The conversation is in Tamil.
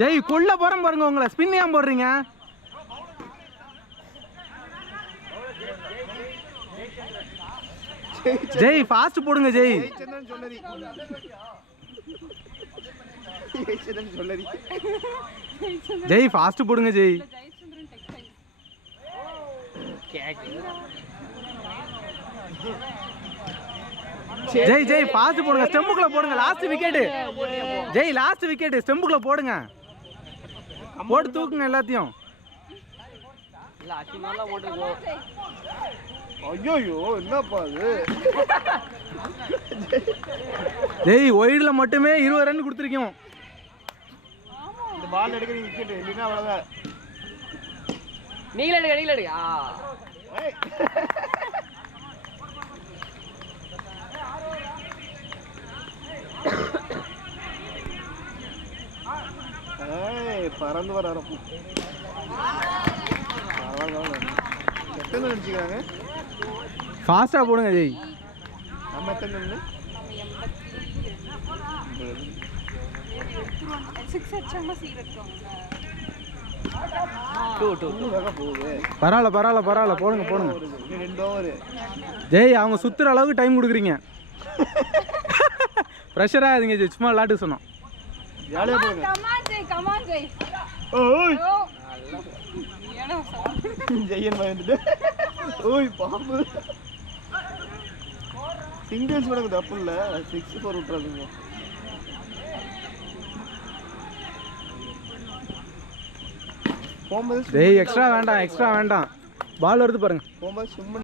ஜெய் கொல்ல போறேன் பாருங்க உங்களை. ஸ்பின் ஏன் போடுறீங்க? ஜெய் ஃபாஸ்ட் போடுங்க ஜெய். ஜெய் ஃபாஸ்ட் போடுங்க ஜெய். ஜெய் ஜெய் ஃபாஸ்ட் போடுங்க. ஸ்டெம்புக்குள்ள போடுங்க. Last wicket Jai. Last wicket ஸ்டெம்புக்குள்ள போடுங்க. போட்டு தூக்குங்க எல்லாத்தையும். ஐயோ என்னப்பா அது? ஜெய் ஒயிட்ல மட்டுமே 20 ரன் கொடுத்துருக்கோம். இந்த பால் எடுக்க விக்கெட் இல்லைன்னா அவ்வளவுதான். நீங்க எடுங்க. பறந்து வர எத்தனை நினைச்சுக்கிறாங்க? ஃபாஸ்டா போடுங்க ஜெய். நம்ம எத்தனை? 6 அடிச்சாங்க சீரட்டும். பரவாயில்ல போடுங்க. 2 ஓவர். ஜெய் அவங்க சுத்துற அளவுக்கு டைம் கொடுக்குறீங்க. ப்ரெஷர் ஆகாதீங்க ஜெய். சும்மா விளையாட்டு சொன்னோம். கமான் ஜெய். ஜெயன் வந்துட்டு ஓய் பாம்பு. சிங்கிள்ஸ் கூட தப்பு இல்லை. 6 4 விட்டுறாதுங்க. ஜெய் எக்ஸ்ட்ரா வேண்டாம். பால் வருது பாருங்க. போகும்போது சும்மா